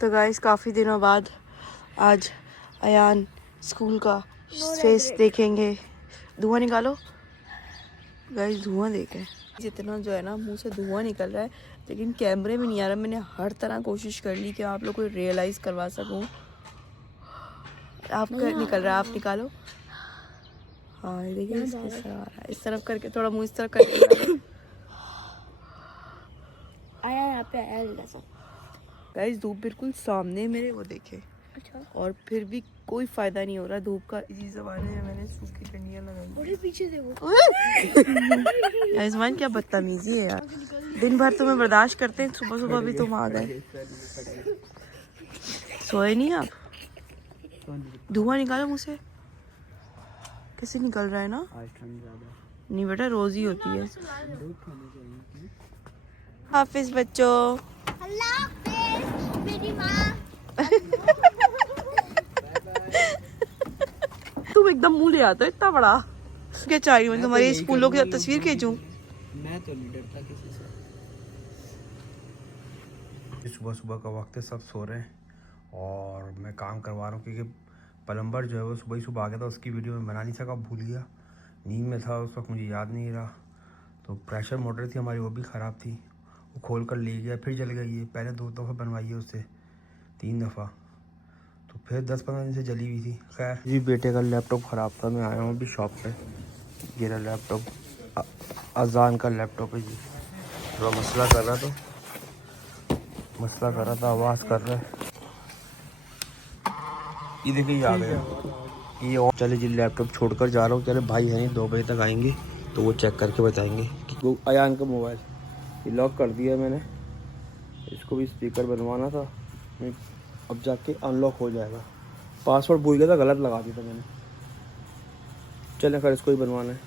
तो गाइस काफ़ी दिनों बाद आज अयान स्कूल का फेस देखेंगे। धुआं निकालो गाइस, धुआं देखें। जितना जो है ना मुंह से धुआं निकल रहा है लेकिन कैमरे में नहीं आ रहा। मैंने हर तरह कोशिश कर ली कि आप लोग को रियलाइज करवा सकूं। आपका निकल रहा है, आप निकालो। हाँ ये देखिए इस तरह आ रहा है। इस तरफ करके थोड़ा मुंह इस तरफ करके आया यहाँ पे आया। गाइस धूप बिल्कुल सामने मेरे, वो देखे। अच्छा। और फिर भी कोई फायदा नहीं हो रहा धूप का। इसी जमाने में मैंने सूखी टंडियां लगाई। पीछे से वो आयुष्मान क्या बदतमीजी है यार। दिन भर तुम्हें बर्दाश्त करते हैं, सुबह सुबह भी तुम आ गए। सोए नहीं आप? धुआं निकालो मुंह से। कैसे निकल रहा है ना? नहीं बेटा, रोज ही होती है। हाफिज बच्चों। मेरी माँ। तुम एकदम मुंह ले आता है इतना बड़ा। क्या चाहिए मैं तुम्हारे स्कूलों की तस्वीर खींचूं? मैं तो नहीं डरता किसी से। सुबह सुबह का वक्त है, सब सो रहे हैं और मैं काम करवा रहा हूँ क्योंकि प्लम्बर जो है वो सुबह ही सुबह आ गया था। उसकी वीडियो में बना नहीं सका, भूल गया, नींद में था उस वक्त, मुझे याद नहीं रहा। तो प्रेशर मोटर थी हमारी, वो भी ख़राब थी, वो खोल कर ले गया, फिर जल गई है। पहले 2 दफ़ा बनवाई है उससे, 3 दफ़ा, तो फिर 10-15 दिन से जली हुई थी। खैर जी, बेटे का लैपटॉप ख़राब था, मैं आया हूँ अभी शॉप पे। ये रहा लैपटॉप, अजान का लैपटॉप है जी। थोड़ा मसला कर रहा था, आवाज़ कर रहा है। ये देखिए ये आ गया ये। और चले जी, लैपटॉप छोड़कर जा रहा हूँ। चले भाई है नहीं, 2 बजे तक आएंगे तो वो चेक करके बताएंगे। वो अयान का मोबाइल ये लॉक कर दिया मैंने, इसको भी स्पीकर बनवाना था, अब जाके अनलॉक हो जाएगा। पासवर्ड भूल गया था, गलत लगा दिया था मैंने। चले खैर इसको ही बनवाना है।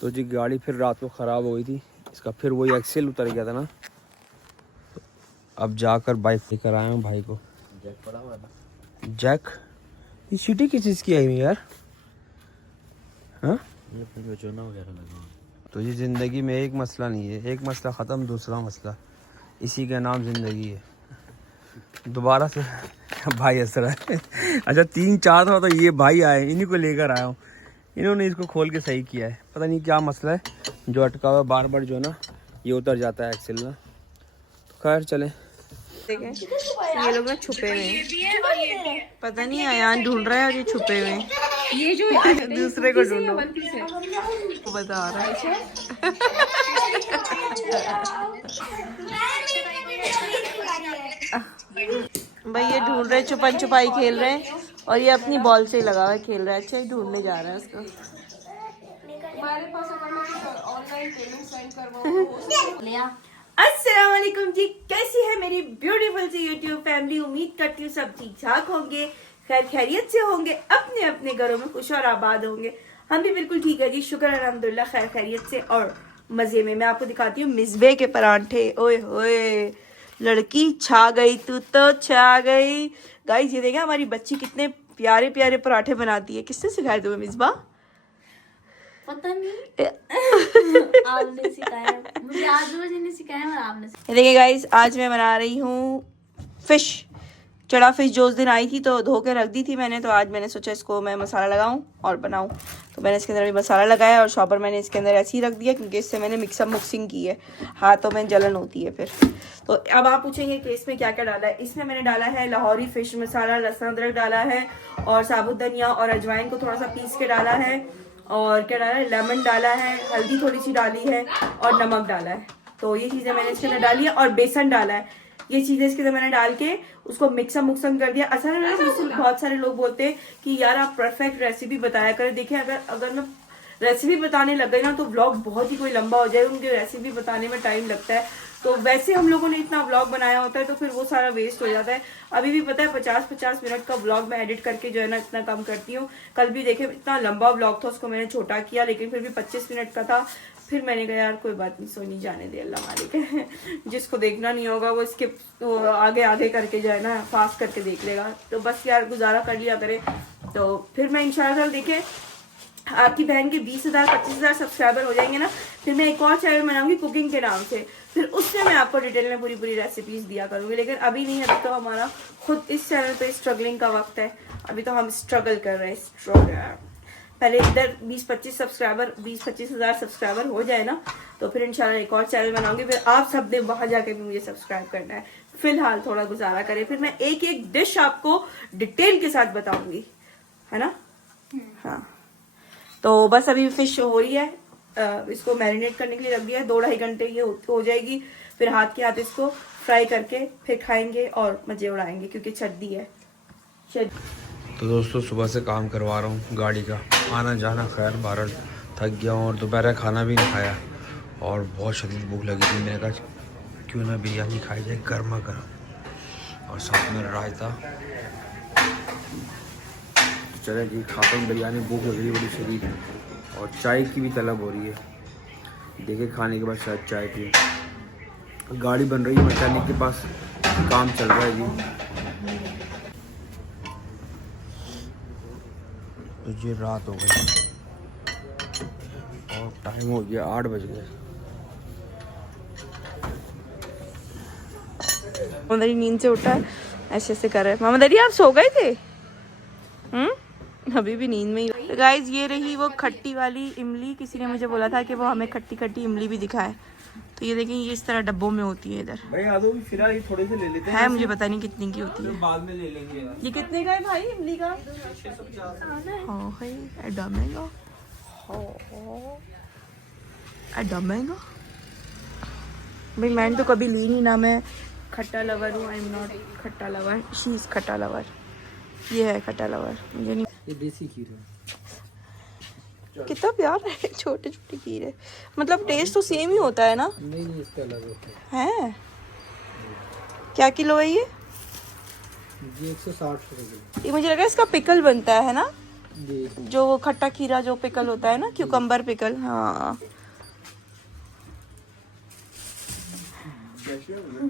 तो जी गाड़ी फिर रात को ख़राब हो गई थी, इसका फिर वही एक्सेल उतर गया था ना, तो अब जाकर बाइक लेकर आया हूँ भाई को। जैक पड़ा हुआ था। जैक ये सीटी किस चीज़ की आई हुई यार? हाँ ये चोना वगैरह लगा। तो ये ज़िंदगी में एक मसला नहीं है, एक मसला ख़त्म, दूसरा मसला, इसी का नाम ज़िंदगी है। दोबारा से भाई हंस रहा है। अच्छा 3-4 दफ़ा तो ये भाई आए, इन्हीं को लेकर आया हूँ। इन्होंने इसको खोल के सही किया है, पता नहीं क्या मसला है जो अटका हुआ बार बार जो है ना ये उतर जाता है एक्सेल ना। तो खैर चलें। देखें ये लोग ना छुपे हुए हैं, पता नहीं अयान ढूंढ रहा है और ये छुपे हुए हैं। ये जो दूसरे को ढूंढो, वो बता रहा है। भाई ये ढूंढ रहे, छुपन छुपाई खेल रहे हैं और ये अपनी बॉल से लगा हुआ खेल रहा है। अच्छा ही ढूंढने जा रहा है उसको। अस्सलाम वालेकुम जी, कैसी है मेरी ब्यूटीफुल सी यूट्यूब फैमिली। उम्मीद करती हूँ सब ठीक ठाक होंगे, खैर खैरियत से होंगे, अपने अपने घरों में खुश और आबाद होंगे। हम भी बिल्कुल ठीक है जी, शुक्र अल्हम्दुलिल्लाह, खैर खैरियत से और मजे में। मैं आपको दिखाती हूँ मिसबे के परांठे। ओए होए लड़की छा गई, तू तो छा गई। गाइस ये देखा हमारी बच्ची कितने प्यारे प्यारे पराठे बनाती है। किसने सिखाया तुम्हें मिसबा? पता नहीं। आपने सिखाया मुझे, आज मुझे नहीं सिखाया और आपने। ये देखिए गाइस, आज मैं बना रही हूँ फिश, चड़ा फिश। जो उस दिन आई थी तो धो के रख दी थी मैंने, तो आज मैंने सोचा इसको मैं मसाला लगाऊं और बनाऊं। तो मैंने इसके अंदर भी मसाला लगाया और शॉपर मैंने इसके अंदर ऐसे ही रख दिया क्योंकि इससे मैंने मिक्सअप मिक्सिंग की है, हाथों में जलन होती है फिर। तो अब आप पूछेंगे कि इसमें क्या क्या डाला है। इसमें मैंने डाला है लाहौरी फिश मसाला, लहसुन अदरक डाला है और साबुत धनिया और अजवाइन को थोड़ा सा पीस के डाला है, और क्या डाला है, लेमन डाला है, हल्दी थोड़ी सी डाली है और नमक डाला है। तो ये चीज़ें मैंने इसके अंदर डाली है और बेसन डाला है। ये चीज़ें इसके अंदर मैंने डाल के उसको मिक्सअप मुक्सम कर दिया। असल में मुझसे बहुत सारे लोग बोलते हैं कि यार आप परफेक्ट रेसिपी बताया करें। देखिए अगर मैं रेसिपी बताने लग गई ना तो व्लॉग बहुत ही कोई लंबा हो जाएगा, मुझे रेसिपी बताने में टाइम लगता है। तो वैसे हम लोगों ने इतना व्लॉग बनाया होता है तो फिर वो सारा वेस्ट हो जाता है। अभी भी पता है 50-50 मिनट का व्लॉग मैं एडिट करके जो है ना इतना कम करती हूँ। कल भी देखे इतना लंबा व्लॉग था, उसको मैंने छोटा किया, लेकिन फिर भी 25 मिनट का था। फिर मैंने कहा यार कोई बात नहीं, सोनी जाने दे, अल्लाह मालिक है। जिसको देखना नहीं होगा वो इसके आगे आगे करके जो है ना फास्ट करके देख लेगा। तो बस यार गुजारा कर लिया करे। तो फिर मैं इंशाल्लाह देखे आपकी बहन के 20,000 25,000 सब्सक्राइबर हो जाएंगे ना, फिर मैं एक और चैनल बनाऊंगी कुकिंग के नाम से, फिर उससे मैं आपको डिटेल में पूरी रेसिपीज दिया करूंगी। लेकिन अभी नहीं, अभी तो हमारा खुद इस चैनल पे स्ट्रगलिंग का वक्त है। अभी तो हम स्ट्रगल कर रहे हैं। पहले इधर 20-25 सब्सक्राइबर 20-25,000 सब्सक्राइबर हो जाए ना, तो फिर इंशाल्लाह एक और चैनल बनाऊंगी। फिर आप सब ने वहां जाके भी मुझे सब्सक्राइब करना है। फिलहाल थोड़ा गुजारा करें, फिर मैं एक एक डिश आपको डिटेल के साथ बताऊंगी, है ना। हाँ, तो बस अभी फिश हो रही है, इसको मैरिनेट करने के लिए रख दिया है। 2-2.5 घंटे ये हो जाएगी। फिर हाथ के हाथ इसको फ्राई करके फिर खाएंगे और मजे उड़ाएंगे, क्योंकि सर्दी है। तो दोस्तों सुबह से काम करवा रहा हूँ गाड़ी का, आना जाना खैर बारह, थक गया हूँ और दोपहर का खाना भी नहीं खाया और बहुत शदीद भूख लगी थी। मैंने कहा क्यों ना बिरयानी खाई जाए गर्मा गर्म, और साथ में रायता। चले जी खाता हूँ बिरयानी, भूख लग रही है बड़ी शदीद, और चाय की भी तलब हो रही है। देखे खाने के बाद शायद चाय पिए। गाड़ी बन रही है मैकेनिक के पास, काम चल रहा है जी। तो ये रात हो गई और टाइम हो गया 8 बज गए। मामा दरी नींद से उठा है, ऐसे ऐसे कर रहे हैं। मामा दरी आप सो गए थे? अभी भी नींद में ही। गाइज ये रही वो खट्टी वाली इमली। किसी ने मुझे बोला था कि वो हमें खट्टी खट्टी इमली भी दिखाए, तो ये देखें, ये इस तरह डब्बों में होती है। इधर भाई आ दो, फिलहाल ये थोड़े से ले लेते हैं। है, मुझे पता नहीं कितनी की होती है, बाद में ले लेंगे यार। ये कितने का है भाई इमली का? 650। हाँ भाई, एडा महंगा, एडा महंगा भाई। मैंने तो कभी ली नहीं ना, मैं खट्टा लवर हूँ। आई एम नॉट खट्टा लवर, शी इज खट्टा लवर। ये है खट्टा लवर, मुझे नहीं। ये देसी खीर है। कितना प्यारा है, छोटे छोटे खीर है। मतलब टेस्ट तो सेम ही होता है ना? नहीं इसका अलग होता है। है क्या किलो है ये? 160 रुपए। ये मुझे लगा इसका पिकल बनता है ना, जी। जो वो खट्टा खीरा जो पिकल होता है ना, क्यूकम्बर पिकल। हाँ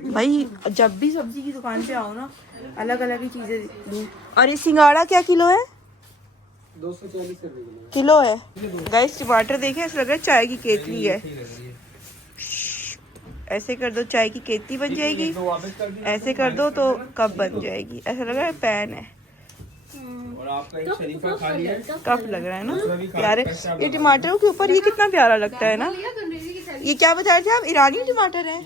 भाई, जब भी सब्जी की दुकान पे आओ ना, अलग अलग ही चीजें दूं। और ये सिंगाड़ा क्या किलो है? 240 किलो है। गाइस टमाटर देखे, ऐसा लग रहा है चाय की केतली है। ऐसे कर दो चाय की केतली बन जाएगी, ऐसे कर दो तो कप बन जाएगी। ऐसा लग रहा है पैन है। और आपका एक शरीफा खाली है। कप लग रहा है ना प्यारे। ये टमाटरों के ऊपर ये कितना प्यारा लगता है ना। ये क्या बता रहे थे आप, ईरानी टमाटर है?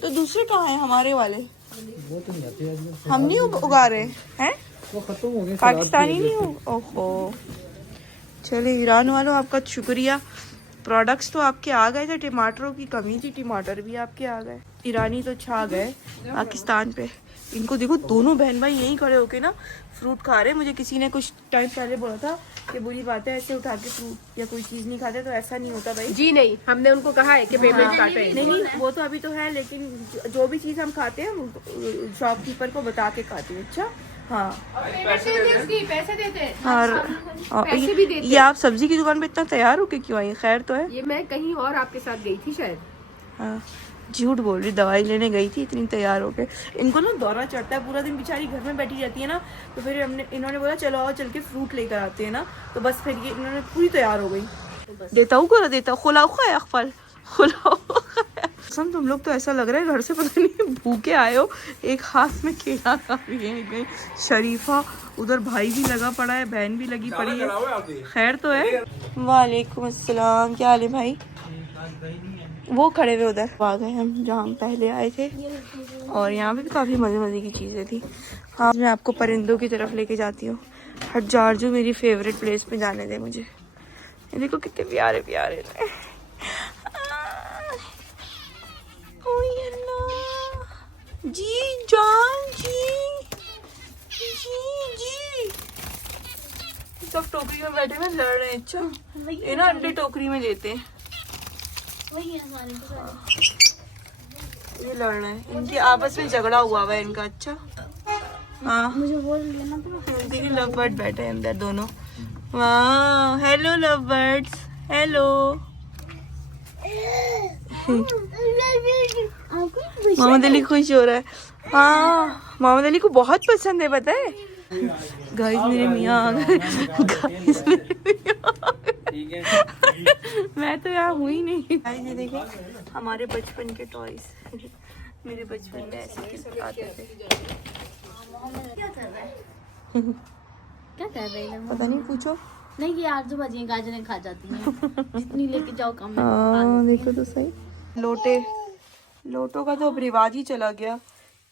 तो दूसरे कहाँ हैं हमारे वाले? वो तो नहीं आते हैं, हम नहीं उगा रहे हैं, वो खत्म हो गए। पाकिस्तानी नहीं हो। ओहो, चले ईरान वालों आपका शुक्रिया। प्रोडक्ट्स तो आपके आ गए थे, टमाटरों की कमी थी, टमाटर भी आपके आ गए। ईरानी तो छा गए पाकिस्तान पे। इनको देखो, दोनों बहन भाई यहीं खड़े होके ना फ्रूट खा रहे। मुझे किसी ने कुछ टाइम पहले बोला था कि बुरी बात है ऐसे उठा के फ्रूट या कोई चीज नहीं खाते, तो ऐसा नहीं होता भाई जी नहीं, हमने उनको कहा है कि पेमेंट काटे। नहीं, वो तो अभी तो है, लेकिन जो भी चीज हम खाते हैं शॉपकीपर को बता के खाते हैं। अच्छा हाँ, पैसे देते और पैसे भी देते ये आप सब्जी की दुकान पे इतना तैयार होके क्यों आई? खैर तो है। ये मैं कहीं और आपके साथ गई थी शायद। हाँ, झूठ बोल रही, दवाई लेने गई थी इतनी तैयार होके। इनको ना दौरा चढ़ता है, पूरा दिन बेचारी घर में बैठी रहती है ना, तो फिर इन्होंने बोला चलो आओ चल के फ्रूट लेकर आते हैं ना, तो बस फिर ये इन्होंने पूरी तैयार हो गई। देता हूँ को देता खुलाओ खाया फल खुलाओ। तुम लोग तो ऐसा लग रहा है घर से पता नहीं भूखे आए हो। एक हाथ में केला खा रही है गई शरीफा, उधर भाई भी लगा पड़ा है, बहन भी लगी पड़ी है। खैर तो है। वालेकुम अस्सलाम, क्या हाल है भाई? वो खड़े हुए उधर आ गए हम जहाँ हम पहले आए थे, और यहाँ पे भी काफ़ी मज़े मज़े की चीज़ें थी। हाँ, मैं आपको परिंदों की तरफ लेके जाती हूँ। हजारजू जो मेरी फेवरेट प्लेस पे जाने दे मुझे। ये देखो कितने प्यारे प्यारे हैं। जी जान जी जी जी, सब टोकरी में बैठे हुए लड़ रहे हैं। अच्छा, ये ना अंडे टोकरी में देते हैं, ये लड़ रहे हैं, इनके आपस में झगड़ा हुआ है इनका। अच्छा हाँ, मुझे बोल लेना तो। देखिए लव बर्ड बैठे हैं अंदर दोनों। वाह, hello love birds, hello. Mohammed Ali खुश हो रहा है। हाँ, मोहम्मद अली को बहुत पसंद है, पता है। गाइस मेरे मियाँ आ गए। गाइस मेरे मियाँ मैं तो यहाँ हुई नहीं। ये देखे हमारे बचपन के टॉयज। मेरे बचपन में ऐसे किस आते थे। क्या कर रहा है? क्या कर रहे हैं? पता नहीं, पूछो। नहीं, ये आजू बाजू गाजरें खा जाती हैं। जितनी लेके जाओ कम है। हाँ देखो तो सही। लोटों का तो अब रिवाज ही चला गया।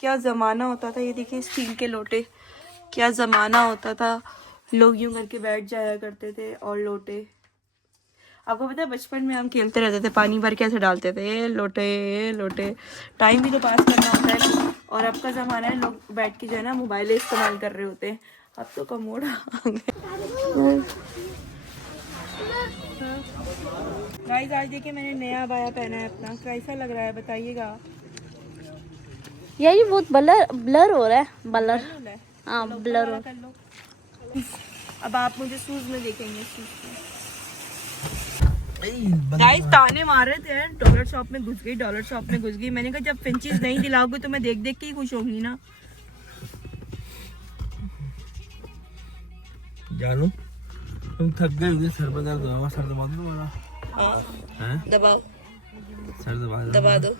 क्या जमाना होता था। ये देखिए स्टील के लोटे, क्या जमाना होता था। लोग यूं करके बैठ जाया करते थे। और लोटे, आपको पता है बचपन में हम खेलते रहते थे, पानी भर के ऐसे डालते थे, लोटे। टाइम भी तो पास करना होता है ना। और अब का जमाना है, लोग बैठ के जो है ना मोबाइल इस्तेमाल कर रहे होते हैं। अब तो कमोड आ गए। गाइस आज देखिए मैंने नया बाया पहना है अपना। कैसा लग रहा है बताइएगा। यार ये बहुत ब्लर हो रहा है। ब्लर, हाँ ब्लर हो। कर लो। अब आप मुझे शूज में देखेंगे। गाइस ताने मार रहे थे, डॉलर शॉप में घुस गई। मैंने कहा जब फिंचीज नहीं दिलाओगे तो मैं देख देख के ही खुश होंगी ना। जानू तुम थक गए होगे, सर में दर्द होगा। सर दबा दो तुम्हारा। दबा दो।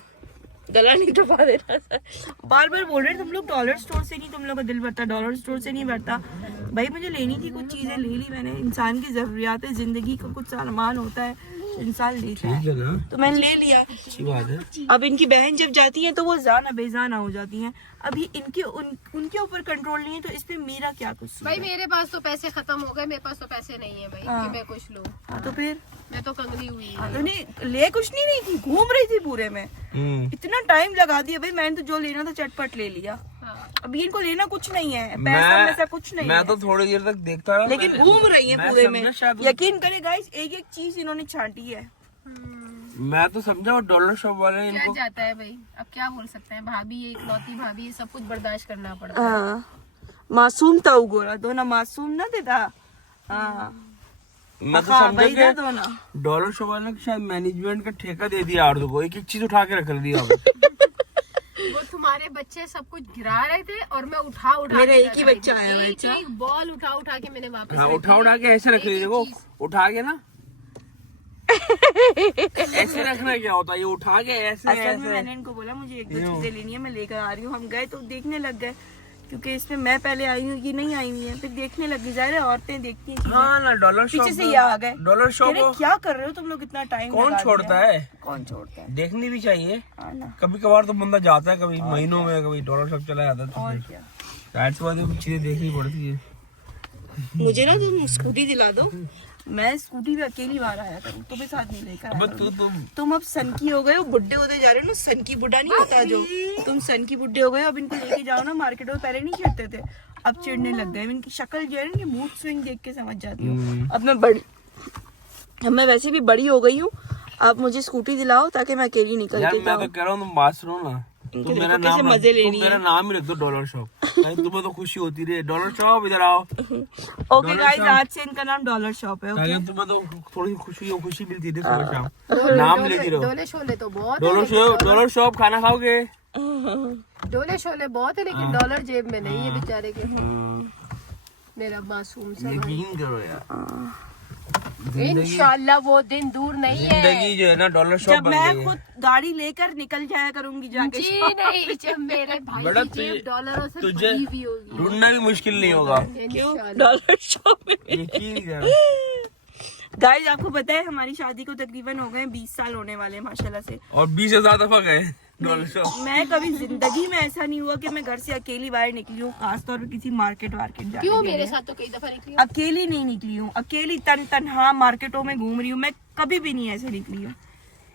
गला नहीं दबा दे रहा सर। बार बार बोल रहे तुम लोग डॉलर स्टोर से नहीं, तुम लोग का दिल भरता, डॉलर स्टोर से नहीं भरता। भाई मुझे लेनी थी कुछ चीजें, ले ली मैंने। इंसान की जरूरियात है, जिंदगी का कुछ सामान होता है जो इंसान लेता है, तो मैंने ले लिया। अच्छी बात है। अब इनकी बहन जब जाती है तो वो जाना बेजाना हो जाती हैं। अभी इनके उनके ऊपर कंट्रोल नहीं है, तो इसमें मेरा क्या कुछ। भाई मेरे पास तो पैसे खत्म हो गए, मेरे पास तो पैसे नहीं है भाई कि मैं कुछ लूं। हाँ तो फिर मैं तो कंगनी हुई हूं। तो नहीं ले कुछ नहीं रही थी, घूम रही थी पूरे में। इतना टाइम लगा दिया भाई। मैंने तो जो लेना था चटपट ले लिया। अभी इनको लेना कुछ नहीं है, पैसा वैसा कुछ नहीं मैं है। तो थोड़ी देर तक देखता रहा, लेकिन घूम रही है पूरे में। शायद यकीन करे गाइस, एक एक चीज इन्होंने छांटी है। मैं तो समझा वो डॉलर शॉप वाले क्या इनको जाता है भाई, अब क्या बोल सकते हैं। भाभी ये इकलौती भाभी, ये सब कुछ बर्दाश्त करना पड़ता है। हाँ मासूम था वो गोरा, दो ना मासूम ना देता। हाँ मैं तो हाँ, समझा भाई दे कि दो ना। डॉलर शॉप वाले ने शायद मैनेजमेंट का ठेका दे दिया आर्दो को, एक एक चीज उठा के रख दिया। वो तुम्हारे बच्चे सब कुछ गिरा रहे थे और मैं उठा मेरा के एक ही रख रही बच्चा थी। है, एक बच्चा। एक बॉल उठा के मैंने वापस हाँ, रख उठा के ऐसे रख दी। देखो उठा के ना ऐसे रखना क्या होता है, ये उठा के ऐसे असल में ऐसे। मैंने इनको बोला मुझे एक दो चीजें लेनी है, मैं लेकर आ रही हूँ। हम गए तो देखने लग गए, क्योंकि इसमें मैं पहले आई हूँ, ये नहीं आई हुई है। फिर देखने लग गई, जाहिर है औरतें देखती हैं चीजें। हाँ ना, डॉलर शॉप पीछे से ये आ गए, डॉलर शॉप कह रहे, क्या कर रहे हो तुम लोग, इतना टाइम कौन छोड़ता है, कौन छोड़ता है। देखनी भी चाहिए। हाँ ना, कभी कभार तो बंदा जाता है, कभी महीनों में, कभी डॉलर शॉप चला जाता है, और तो क्या। फिर चीजें देखनी पड़ती है। मुझे ना तुम स्कूटी दिला दो, मैं स्कूटी पे अकेली बाहर आया करूँ, तुम्हें साथ नहीं लेकर आया करूँ। तुम अब सन की हो गए हो, बुड्ढे होते जा रहे हो ना। सन की बुढ़ा नहीं होता जो, तुम सन की बुड्ढे हो गए। अब इनको लेके जाओ ना मार्केट में, पहले नहीं चिढ़ते थे, अब चिढ़ने लग गए। इनकी शक्ल जो है ना, इनकी मूड स्विंग देख के समझ जाती हूँ। अब मैं वैसे भी बड़ी हो गई हूँ। अब मुझे स्कूटी दिलाओ ताकि मैं अकेली निकल यार के मैं जाऊँ। तो कह रहा हूँ तुम बात सुनो ना, तुम मेरा नाम मजे ले तुम मेरा नाम ही रख दो डॉलर शॉप। तुम्हें तो खुशी होती रहे, डॉलर शॉप इधर आओ। ओके गाइस, आज से इनका नाम डॉलर शॉप है। ताकि तुम्हें तो थोड़ी खुशी मिलती थी सुबह शाम, नाम लेती रहो। डोले शोले तो बहुत डॉलर शॉप खाना खाओगे। डोले शोले बहुत है, लेकिन डॉलर जेब में नहीं है बेचारे के। मेरा मासूम सा यकीन करो यार, इंशाल्लाह वो दिन दूर नहीं है। जिंदगी जो है ना डॉलर शॉप जब बन मैं गई है। खुद गाड़ी लेकर निकल जाया करूंगी जाके। जी नहीं, जब मेरे भाई बेटा, की जेब डॉलरों से तुझे भरी हुई होगी। ढूंढना भी मुश्किल नहीं होगा। इंशाल्लाह। डॉलर शॉप में यकीन करो। गाइस आपको पता है हमारी शादी को तकरीबन हो गए 20 साल होने वाले हैं माशाल्लाह से। और 20,000 दफा गए डॉलर शॉप। मैं कभी जिंदगी में ऐसा नहीं हुआ कि मैं घर से अकेली बाहर निकली हूँ, खासतौर पे किसी मार्केट जाने क्यों, के मेरे लिए। साथ तो कई दफा निकली। अकेली नहीं निकली हूँ, अकेली तनहा मार्केटों में घूम रही हूँ। मैं कभी भी नहीं ऐसे निकली हूँ।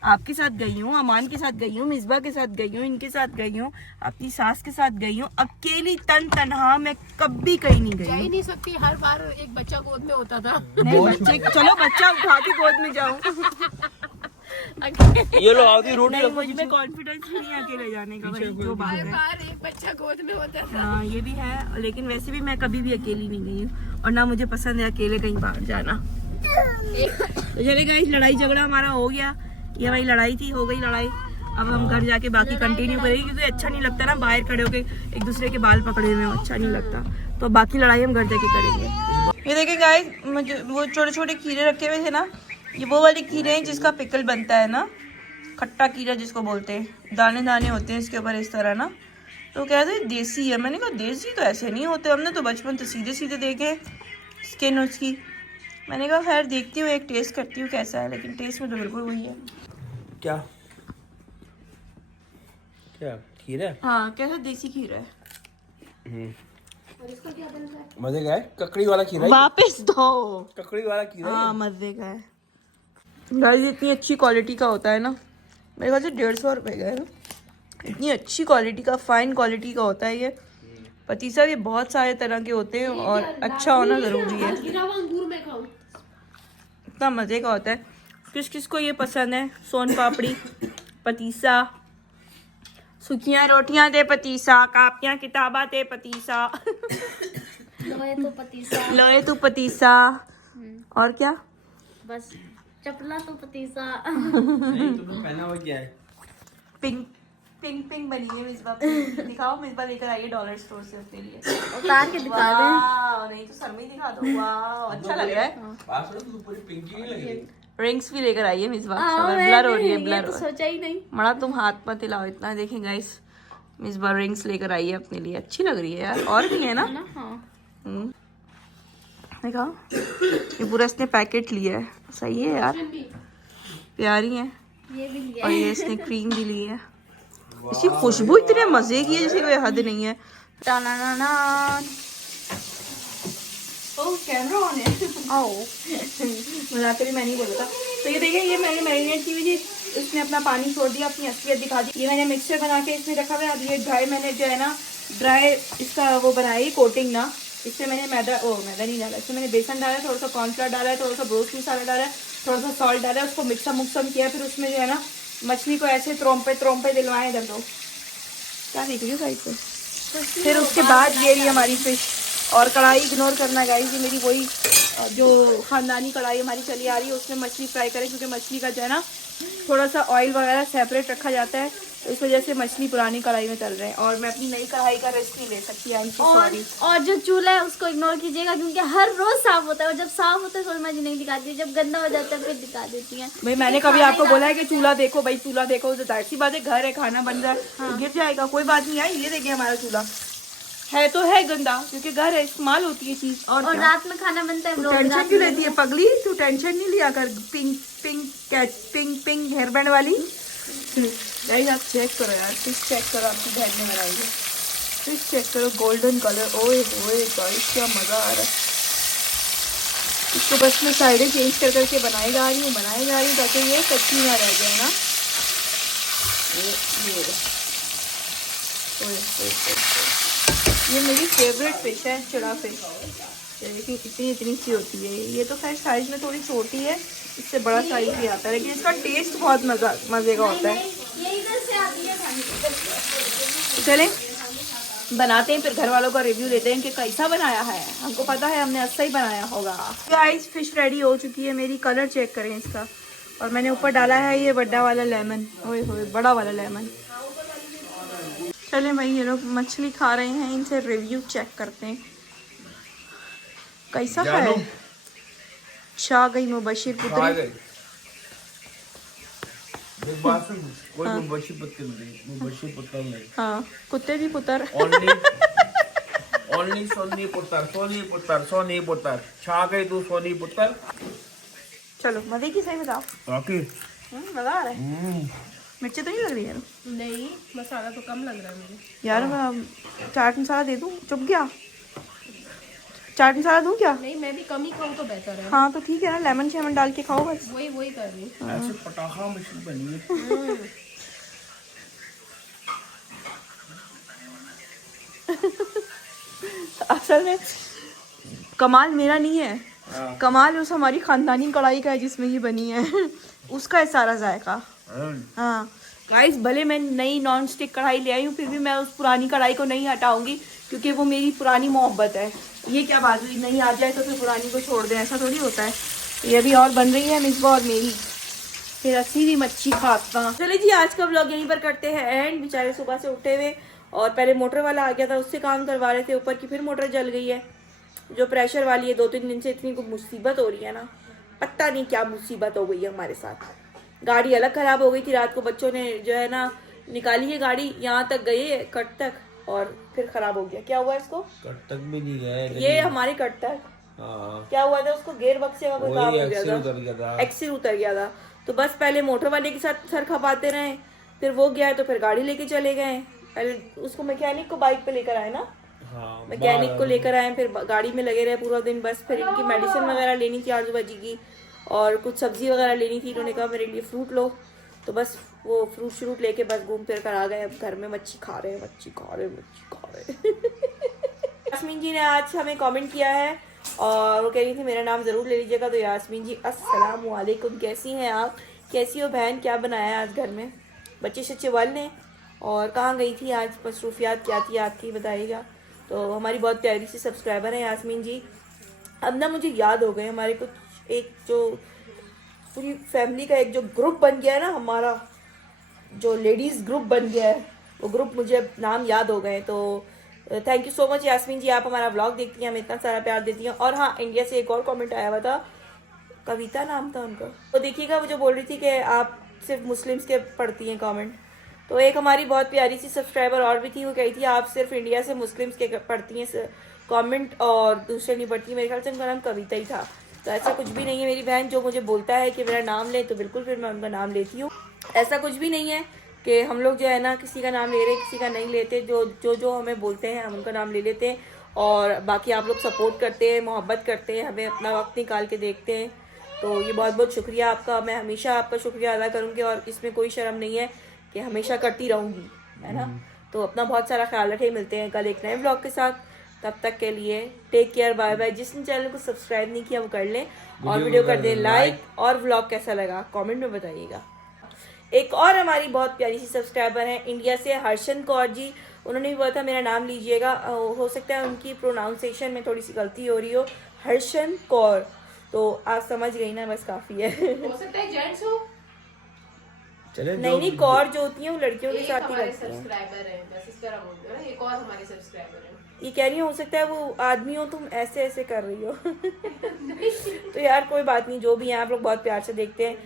आपके साथ गई हूँ, अमान के साथ गई हूँ, मिसबा के साथ गई हूँ, इनके साथ गई हूँ, अपनी सास के साथ गई हूँ। अकेली तनहा मैं कभी कहीं नहीं जा गई ही हूँ। नहीं सकती, हर बार एक बच्चा गोद में होता था। नहीं, बच्चे चलो बच्चा उठा के गोद में जाऊँ। ये लो आधी रोटी नहीं, मुझ में कॉन्फिडेंस भी नहीं है अकेले जाने का, भाई जो बात हर है। बार एक बच्चा गोद में होता था। हाँ ये भी है, लेकिन वैसे भी मैं कभी भी अकेली नहीं गई हूँ, और ना मुझे पसंद है अकेले कहीं बाहर जाना। तो चले गाइस, लड़ाई झगड़ा हमारा हो गया। ये भाई लड़ाई थी, हो गई लड़ाई। अब हम घर जाके बाकी कंटिन्यू करेंगे, क्योंकि अच्छा नहीं लगता ना बाहर खड़े होके एक दूसरे के बाल पकड़े हुए, अच्छा नहीं लगता। तो बाकी लड़ाई हम घर जाके करेंगे। ये देखिए गाइस, मुझे वो छोटे छोटे खीरे रखे हुए थे ना, ये वो वाले खीरे हैं जिसका पिकल बनता है ना, खट्टा कीड़ा जिसको बोलते हैं, दाने दाने होते हैं इसके ऊपर इस तरह ना। तो कह रहे देसी है, मैंने कहा देसी तो ऐसे नहीं होते, हमने तो बचपन से सीधे सीधे देखे स्किन उसकी। मैंने कहा खैर देखती हूँ, एक टेस्ट करती हूँ कैसा है, लेकिन टेस्ट में तो बिल्कुल वही है। क्या क्या खीरा? हाँ कैसा देसी खीरा है। मजे का है, ककड़ी वाला खीरा है। वापस दो। ककड़ी वाला खीरा है। हाँ मजे का है गाइस, इतनी अच्छी क्वालिटी का होता है ना, मेरे ख्याल से 150 रुपये का है ना। इतनी अच्छी क्वालिटी का, फाइन क्वालिटी का होता है ये पतीसा भी। बहुत सारे तरह के होते हैं और अच्छा होना ज़रूरी है। इतना मज़े का होता है। किस किस को ये पसंद है? सोन पापड़ी, पतीसा, सुखियाँ रोटियाँ दे पतीसा, कापियाँ किताबा दे पतीसा, लोहे तो पतीसा, लोहे तू पतीसा, और क्या बस चपला तो पतीसा। नहीं तो पहना हुआ क्या है? पिंक पिंक पिंक बनी है मिसबा। दिखाओ, मिसबा लेकर आई है डॉलर स्टोर से उसके लिए। उतार के दिखा दे। वाह, नहीं तो सर में ही दिखा दो। वाह अच्छा लग रहा है। पास में तो पूरी पिंकी नहीं लगेगी। रिंग्स भी लेकर आई है मिसबा। हाँ, ब्लर हो रही है, ये ब्लर तो सोचा ही नहीं। मड़ा तुम हाथ मत हिलाओ इतना। देखें गाइस, मिसबा रिंग्स लेकर आई है अपने लिए, अच्छी लग रही है यार। और भी है ना? हाँ। देखा, ये पूरा इसने पैकेट लिया है, सही है यार, प्यारी है। ये भी लिया। और ये इसने क्रीम भी ली है। इसकी खुशबू इतने मजे की है जैसे कोई हद नहीं है। कैमरा ऑन है। आओ मजाक करी, मैंने ही बोला था। तो ये देखिए, ये मैंने मैरिनेट की हुई थी, इसने अपना पानी छोड़ दिया, अपनी असलियत दिखा दी। ये मैंने मिक्सर बना के इसमें रखा हुआ है। अब ये ड्राई मैंने जो है ना, ड्राई इसका वो बनाई कोटिंग ना, इसमें मैंने मैदा नहीं डाला, इसमें मैंने बेसन डाला है, थोड़ा सा कॉर्नफ्लोर डाला है, थोड़ा सा रोस्ट मसाला डाला है, थोड़ा सा सॉल्ट डाला है, उसको मिक्सम किया। फिर उसमें जो है ना मछली को ऐसे त्रोंपे दिलवाए इधर दो। क्या देख रही हो साइड पे? फिर उसके बाद ये रही हमारी फिश। और कढ़ाई इग्नोर करना गाइस, ये मेरी वही जो खानदानी कढ़ाई हमारी चली आ रही है, उसमें मछली फ्राई करें, क्योंकि मछली का जो है ना थोड़ा सा ऑयल वगैरह सेपरेट रखा जाता है, तो इस वजह से मछली पुरानी कढ़ाई में तल रहे हैं। और मैं अपनी नई कढ़ाई का रिस्क नहीं ले सकती, आई एम सॉरी। और जो चूल्हा है उसको इग्नोर कीजिएगा, क्योंकि हर रोज साफ होता है, और जब साफ होता है सोलमा जी नहीं दिखाती है, जब गंदा हो जाता है फिर दिखा देती है। भाई मैंने कभी आपको बोला है कि चूल्हा देखो? भाई चूल्हा देखो, तो जाहिर सी बात है, घर है, खाना बन रहा है, तो गिर जाएगा, कोई बात नहीं। आई ये देखिए हमारा चूल्हा है तो है गंदा, क्योंकि घर है, इस्तेमाल होती है चीज। और क्या? रात में खाना बनता है। टेंशन क्यों लेती है पगली? तू टेंशन नहीं लिया कर। पिंक पिंक हेयर बैंड वाली। गाइस आप चेक करो यार, फिश चेक करो, आपकी बहन ने बनाई है। फिश चेक करो, गोल्डन कलर। ओए होए गाइस, क्या मजा आ रहा है। इसको बस मैं साइडें चेंज कर करके बनाई जा रही हूँ ताकि ये कच्ची ना रह जाए ना। ये मेरी फेवरेट फिश है, चड़ा फिश। देखिए इतनी सी होती है ये तो खैर साइज में थोड़ी छोटी है, इससे बड़ा साइज भी आता है, लेकिन इसका टेस्ट बहुत मजे का होता है। ये इधर से आती है खाने। चलें बनाते हैं, फिर घर वालों का रिव्यू लेते हैं कि कैसा बनाया है। हमको पता है हमने अच्छा ही बनाया होगा। गाइस फिश रेडी हो चुकी है मेरी। कलर चेक करें इसका। और मैंने ऊपर डाला है ये बड़ा वाला लेमन। ओए होए बड़ा वाला लेमन। चलें भाई, ये लोग मछली खा रहे हैं, इनसे रिव्यू चेक करते हैं कैसा है। छा गई मुबशिर पुत्री। कोई मुबशिर पुत्र नहीं। हाँ कुत्ते भी पुत्र। ओनली सोनी पुत्र छा गई तू सोनी पुत्र। चलो मजे की सही बताओ। मजा आ रहा है। मिर्ची तो नहीं लग रही है? नहीं, मसाला तो कम लग रहा है मुझे यार मैं चाट मसाला दे दूँ? चुप गया। चाट मसाला दूँ क्या? नहीं, मैं भी कम ही खाऊं तो बेहतर है। हाँ तो ठीक है ना, लेमन शेमन डाल के खाओ बस। वही कर रही हूँ। ऐसे पटाखा मछली बनी है। असल में कमाल मेरा नहीं है, कमाल उस हमारी खानदानी कढ़ाई का है जिसमें ये बनी है। उसका है सारा जायका। हाँ गाइस, भले मैं नई नॉन स्टिक कढ़ाई ले आई हूँ, फिर भी मैं उस पुरानी कढ़ाई को नहीं हटाऊंगी, क्योंकि वो मेरी पुरानी मोहब्बत है। ये क्या बात हुई, नहीं आ जाए तो फिर पुरानी को छोड़ दें, ऐसा थोड़ी होता है। ये अभी और बन रही है मिसबा और मेरी, फिर अस्सी भी मच्छी खाता। चलिए जी, आज का व्लॉग यहीं पर करते हैं एंड। बेचारे सुबह से उठे हुए और पहले मोटर वाला आ गया था, उससे काम करवा रहे थे ऊपर की, फिर मोटर जल गई है जो प्रेशर वाली है। 2-3 दिन से इतनी मुसीबत हो रही है ना, पता नहीं क्या मुसीबत हो गई है हमारे साथ। गाड़ी अलग खराब हो गई थी, रात को बच्चों ने जो है ना निकाली है गाड़ी, यहाँ तक गई है कट तक और फिर खराब हो गया। क्या हुआ इसको? कट तक भी नहीं गया ये हमारी कट तक क्या हुआ था, उसको गेयर बक्से का कोई काम हो गया था, एक्सिल उतर गया था। तो बस पहले मोटर वाले के साथ सर खपाते रहे, फिर वो गया तो फिर गाड़ी लेके चले गए। पहले उसको मैकेनिक को बाइक पे लेकर आए ना, मैकेनिक को लेकर आए, फिर गाड़ी में लगे रहे पूरा दिन। बस फिर इनकी मेडिसिन वगैरह लेनी थी आरजू बाजी की, और कुछ सब्जी वगैरह लेनी थी। इन्होंने कहा मेरे लिए फ्रूट लो, तो बस वो फ्रूट श्रूट लेके बस घूम फिर कर आ गए। अब घर में मच्छी खा रहे यास्मीन जी ने आज हमें कमेंट किया है और वो कह रही थी मेरा नाम ज़रूर ले लीजिएगा। तो यास्मीन जी अस्सलाम वालेकुम, कैसी हैं आप, कैसी हो बहन, क्या बनाया आज घर में, बच्चे शच्चे वाल ने, और कहाँ गई थी आज, मसरूफियात क्या थी आपकी बताइएगा। तो हमारी बहुत प्यारी सी सब्सक्राइबर हैं यास्मीन जी। अब ना मुझे याद हो गए हमारे कुछ एक जो पूरी फैमिली का एक जो ग्रुप बन गया है ना, हमारा जो लेडीज़ ग्रुप बन गया है, वो ग्रुप मुझे अब नाम याद हो गए। तो thank you so much Yasmeen ji, आप हमारा व्लॉग देखती हैं, हमें इतना सारा प्यार देती हैं। और हाँ, इंडिया से एक और कमेंट आया हुआ था, कविता नाम था उनका, तो देखिएगा वो जो बोल रही थी कि आप सिर्फ मुस्लिम्स के पढ़ती हैं कमेंट। तो एक हमारी बहुत प्यारी सी सब्सक्राइबर और भी थी, वो कही थी आप सिर्फ इंडिया से मुस्लिम्स के पढ़ती हैं कमेंट और दूसरे नहीं पढ़ती। मेरे ख्याल से उनका नाम कविता ही था। तो ऐसा कुछ भी नहीं है मेरी बहन, जो मुझे बोलता है कि मेरा नाम ले तो बिल्कुल फिर मैं उनका नाम लेती हूँ। ऐसा कुछ भी नहीं है कि हम लोग जो है ना किसी का नाम ले रहे किसी का नहीं लेते, जो हमें बोलते हैं हम उनका नाम ले लेते हैं। और बाकी आप लोग सपोर्ट करते हैं, मोहब्बत करते हैं, हमें अपना वक्त निकाल के देखते हैं, तो ये बहुत बहुत शुक्रिया आपका। मैं हमेशा आपका शुक्रिया अदा करूँगी और इसमें कोई शर्म नहीं है कि हमेशा करती रहूँगी, है ना। तो अपना बहुत सारा ख्याल रखें, मिलते हैं कल एक नए ब्लॉग के साथ। तब तक के लिए टेक केयर, बाय बाय। जिसने चैनल को सब्सक्राइब नहीं किया वो कर लें और वीडियो कर दें लाइक, और व्लॉग कैसा लगा कमेंट में बताइएगा। एक और हमारी बहुत प्यारी सी सब्सक्राइबर है इंडिया से, हर्षन कौर जी, उन्होंने भी बोला था मेरा नाम लीजिएगा। हो सकता है उनकी प्रोनाउंसिएशन में थोड़ी सी गलती हो रही हो, हर्षन कौर, तो आप समझ गई ना, बस काफ़ी है। हो सकता है जेंट्स हो, चले नहीं कौर जो होती हैं वो लड़कियों के साथ ही करती हैं। सब्सक्राइबर हैं, बस इस तरह बोलते हो ना, एक और हमारे सब्सक्राइबर हैं। ये कह रही हो सकता है वो आदमी हो, तुम ऐसे ऐसे कर रही हो। तो यार कोई बात नहीं, जो भी है आप लोग बहुत प्यार से देखते हैं।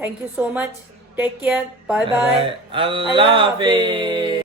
Thank you so much, take care, bye bye, अल्लाह हाफिज़।